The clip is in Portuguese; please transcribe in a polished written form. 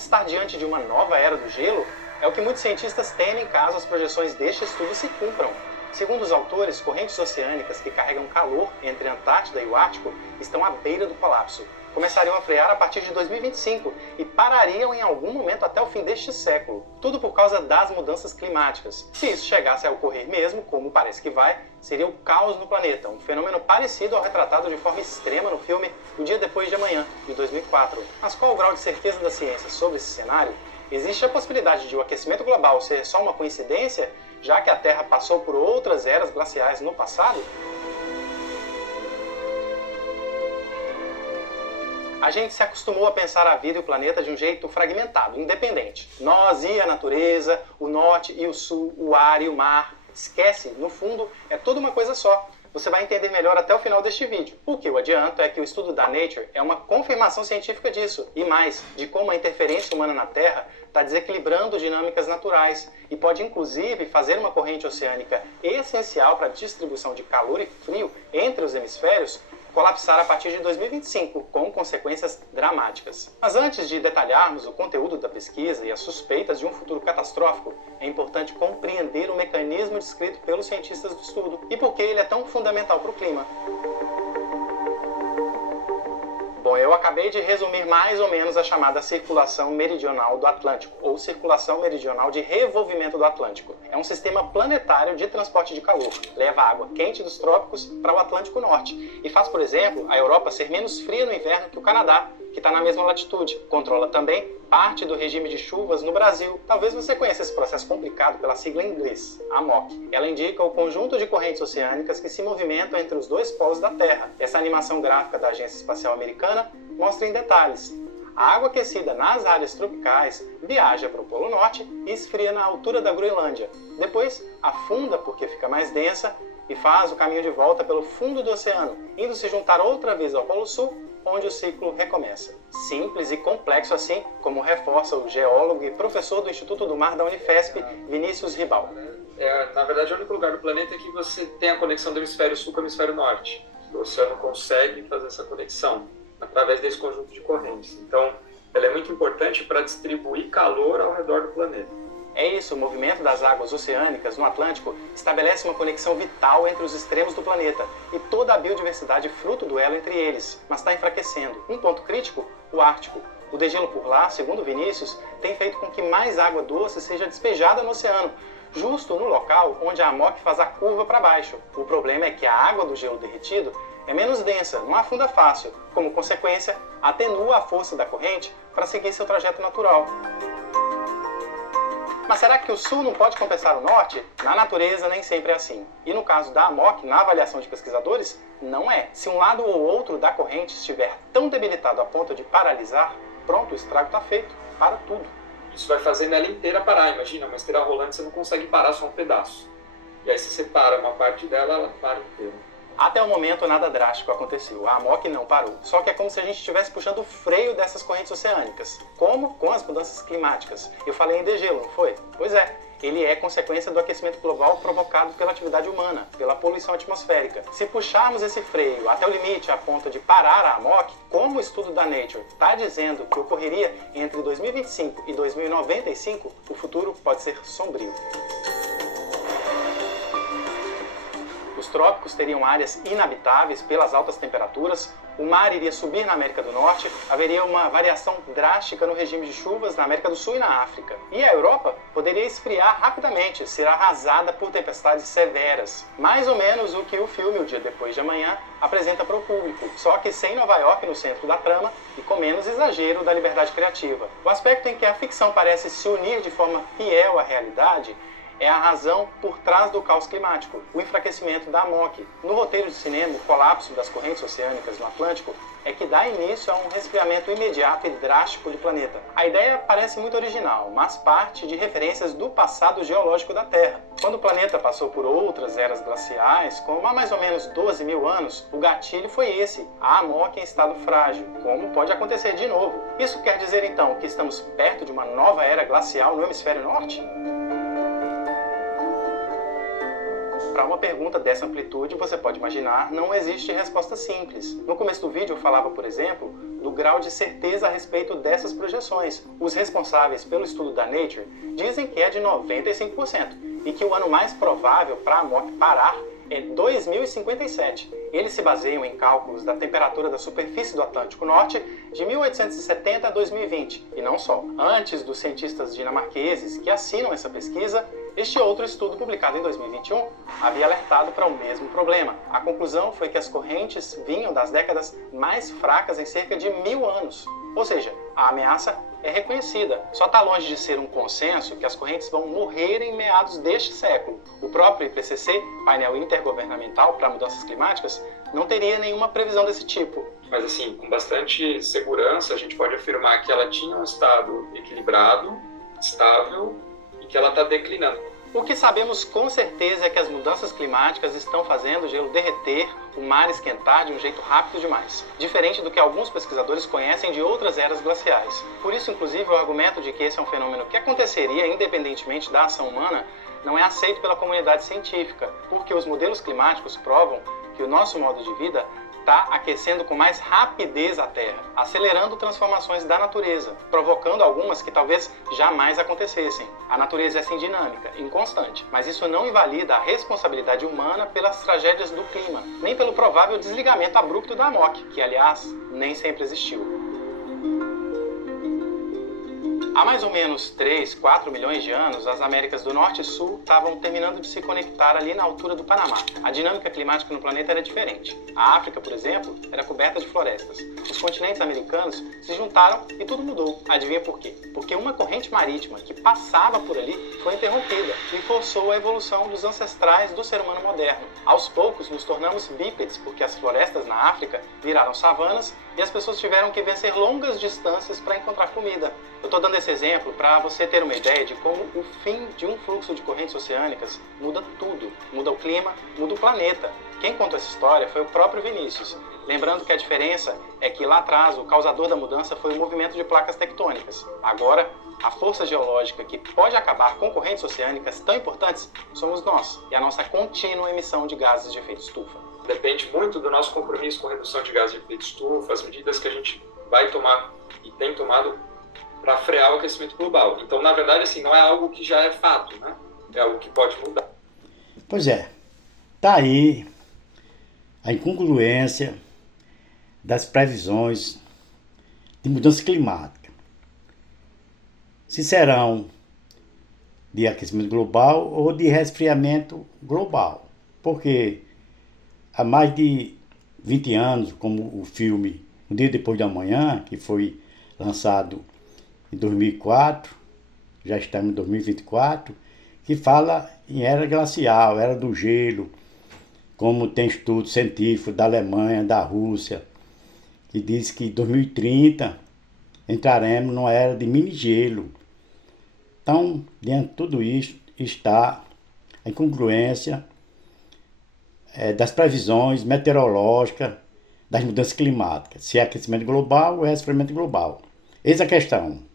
pode estar diante de uma nova era do gelo? É o que muitos cientistas temem caso as projeções deste estudo se cumpram. Segundo os autores, correntes oceânicas que carregam calor entre a Antártida e o Ártico estão à beira do colapso. Começariam a frear a partir de 2025 e parariam em algum momento até o fim deste século. Tudo por causa das mudanças climáticas. Se isso chegasse a ocorrer mesmo, como parece que vai, seria o caos no planeta, um fenômeno parecido ao retratado de forma extrema no filme O Dia Depois de Amanhã, de 2004. Mas qual o grau de certeza da ciência sobre esse cenário? Existe a possibilidade de o aquecimento global ser só uma coincidência, já que a Terra passou por outras eras glaciais no passado? A gente se acostumou a pensar a vida e o planeta de um jeito fragmentado, independente. Nós e a natureza, o norte e o sul, o ar e o mar. Esquece, no fundo, é tudo uma coisa só. Você vai entender melhor até o final deste vídeo. O que eu adianto é que o estudo da Nature é uma confirmação científica disso, e mais, de como a interferência humana na Terra está desequilibrando dinâmicas naturais e pode inclusive fazer uma corrente oceânica essencial para a distribuição de calor e frio entre os hemisférios colapsar a partir de 2025, com consequências dramáticas. Mas antes de detalharmos o conteúdo da pesquisa e as suspeitas de um futuro catastrófico, é importante compreender o mecanismo descrito pelos cientistas do estudo e por que ele é tão fundamental para o clima. Bom, eu acabei de resumir mais ou menos a chamada circulação meridional do Atlântico, ou circulação meridional de revolvimento do Atlântico. É um sistema planetário de transporte de calor. Leva a água quente dos trópicos para o Atlântico Norte e faz, por exemplo, a Europa ser menos fria no inverno que o Canadá, que está na mesma latitude. Controla também parte do regime de chuvas no Brasil. Talvez você conheça esse processo complicado pela sigla em inglês, AMOC. Ela indica o conjunto de correntes oceânicas que se movimentam entre os dois polos da Terra. Essa animação gráfica da Agência Espacial Americana mostra em detalhes. A água aquecida nas áreas tropicais viaja para o Polo Norte e esfria na altura da Groenlândia. Depois afunda porque fica mais densa e faz o caminho de volta pelo fundo do oceano, indo se juntar outra vez ao Polo Sul, onde o ciclo recomeça. Simples e complexo assim, como reforça o geólogo e professor do Instituto do Mar da Unifesp, Vinícius Ribal. Na verdade, é o único lugar do planeta que você tem a conexão do hemisfério sul com o hemisfério norte. O oceano consegue fazer essa conexão através desse conjunto de correntes. Então, ela é muito importante para distribuir calor ao redor do planeta. É isso, o movimento das águas oceânicas no Atlântico estabelece uma conexão vital entre os extremos do planeta e toda a biodiversidade fruto do elo entre eles, mas está enfraquecendo. Um ponto crítico, o Ártico. O degelo por lá, segundo Vinícius, tem feito com que mais água doce seja despejada no oceano, justo no local onde a AMOC faz a curva para baixo. O problema é que a água do gelo derretido é menos densa, não afunda fácil. Como consequência, atenua a força da corrente para seguir seu trajeto natural. Mas será que o sul não pode compensar o norte? Na natureza nem sempre é assim. E no caso da AMOC, na avaliação de pesquisadores, não é. Se um lado ou outro da corrente estiver tão debilitado a ponto de paralisar, pronto, o estrago está feito. Para tudo. Isso vai fazendo ela inteira parar. Imagina, uma esteira rolante você não consegue parar só um pedaço. E aí se você para uma parte dela, ela para inteira. Até o momento nada drástico aconteceu, a AMOC não parou. Só que é como se a gente estivesse puxando o freio dessas correntes oceânicas. Como? Com as mudanças climáticas. Eu falei em degelo, não foi? Pois é, ele é consequência do aquecimento global provocado pela atividade humana, pela poluição atmosférica. Se puxarmos esse freio até o limite a ponto de parar a AMOC, como o estudo da Nature está dizendo que ocorreria entre 2025 e 2095, o futuro pode ser sombrio. Os trópicos teriam áreas inabitáveis pelas altas temperaturas, o mar iria subir na América do Norte, haveria uma variação drástica no regime de chuvas na América do Sul e na África. E a Europa poderia esfriar rapidamente, ser arrasada por tempestades severas. Mais ou menos o que o filme O Dia Depois de Amanhã apresenta para o público, só que sem Nova York no centro da trama e com menos exagero da liberdade criativa. O aspecto em que a ficção parece se unir de forma fiel à realidade é a razão por trás do caos climático, o enfraquecimento da AMOC. No roteiro de cinema, o colapso das correntes oceânicas no Atlântico é que dá início a um resfriamento imediato e drástico do planeta. A ideia parece muito original, mas parte de referências do passado geológico da Terra. Quando o planeta passou por outras eras glaciais, como há mais ou menos 12 mil anos, o gatilho foi esse, a AMOC em estado frágil, como pode acontecer de novo. Isso quer dizer então que estamos perto de uma nova era glacial no hemisfério norte? para uma pergunta dessa amplitude, você pode imaginar, não existe resposta simples. No começo do vídeo eu falava, por exemplo, do grau de certeza a respeito dessas projeções. Os responsáveis pelo estudo da Nature dizem que é de 95% e que o ano mais provável para a MOC parar é 2057. Eles se baseiam em cálculos da temperatura da superfície do Atlântico Norte de 1870 a 2020, e não só. Antes dos cientistas dinamarqueses que assinam essa pesquisa, este outro estudo, publicado em 2021, havia alertado para o mesmo problema. A conclusão foi que as correntes vinham das décadas mais fracas em cerca de 1000 anos. Ou seja, a ameaça é reconhecida. Só está longe de ser um consenso que as correntes vão morrer em meados deste século. O próprio IPCC, painel intergovernamental para mudanças climáticas, não teria nenhuma previsão desse tipo. Mas assim, com bastante segurança, a gente pode afirmar que ela tinha um estado equilibrado, estável, e que ela está declinando. O que sabemos com certeza é que as mudanças climáticas estão fazendo o gelo derreter, o mar esquentar de um jeito rápido demais, diferente do que alguns pesquisadores conhecem de outras eras glaciais. Por isso, inclusive, o argumento de que esse é um fenômeno que aconteceria independentemente da ação humana não é aceito pela comunidade científica, porque os modelos climáticos provam que o nosso modo de vida está aquecendo com mais rapidez a Terra, acelerando transformações da natureza, provocando algumas que talvez jamais acontecessem. A natureza é assim dinâmica, inconstante, mas isso não invalida a responsabilidade humana pelas tragédias do clima, nem pelo provável desligamento abrupto da MOC, que, aliás, nem sempre existiu. Há mais ou menos 3, 4 milhões de anos, as Américas do Norte e Sul estavam terminando de se conectar ali na altura do Panamá. A dinâmica climática no planeta era diferente. A África, por exemplo, era coberta de florestas. Os continentes americanos se juntaram e tudo mudou. Adivinha por quê? Porque uma corrente marítima que passava por ali foi interrompida e forçou a evolução dos ancestrais do ser humano moderno. Aos poucos, nos tornamos bípedes, porque as florestas na África viraram savanas e as pessoas tiveram que vencer longas distâncias para encontrar comida. Eu estou dando esse exemplo para você ter uma ideia de como o fim de um fluxo de correntes oceânicas muda tudo. Muda o clima, muda o planeta. Quem contou essa história foi o próprio Vinícius. Lembrando que a diferença é que lá atrás o causador da mudança foi o movimento de placas tectônicas. Agora, a força geológica que pode acabar com correntes oceânicas tão importantes somos nós e a nossa contínua emissão de gases de efeito estufa. Depende muito do nosso compromisso com a redução de gases de efeito estufa, as medidas que a gente vai tomar e tem tomado para frear o aquecimento global. Então, na verdade, assim, não é algo que já é fato, né? É algo que pode mudar. Pois é, tá aí a incongruência das previsões de mudança climática. Se serão de aquecimento global ou de resfriamento global. Porque há mais de 20 anos, como o filme Um Dia Depois da Manhã, que foi lançado em 2004, já estamos em 2024, que fala em era glacial, era do gelo, como tem estudos científicos da Alemanha, da Rússia, que diz que em 2030 entraremos numa era de mini-gelo. Então, diante de tudo isso, está a incongruência das previsões meteorológicas das mudanças climáticas, se é aquecimento global ou resfriamento global. Eis a questão.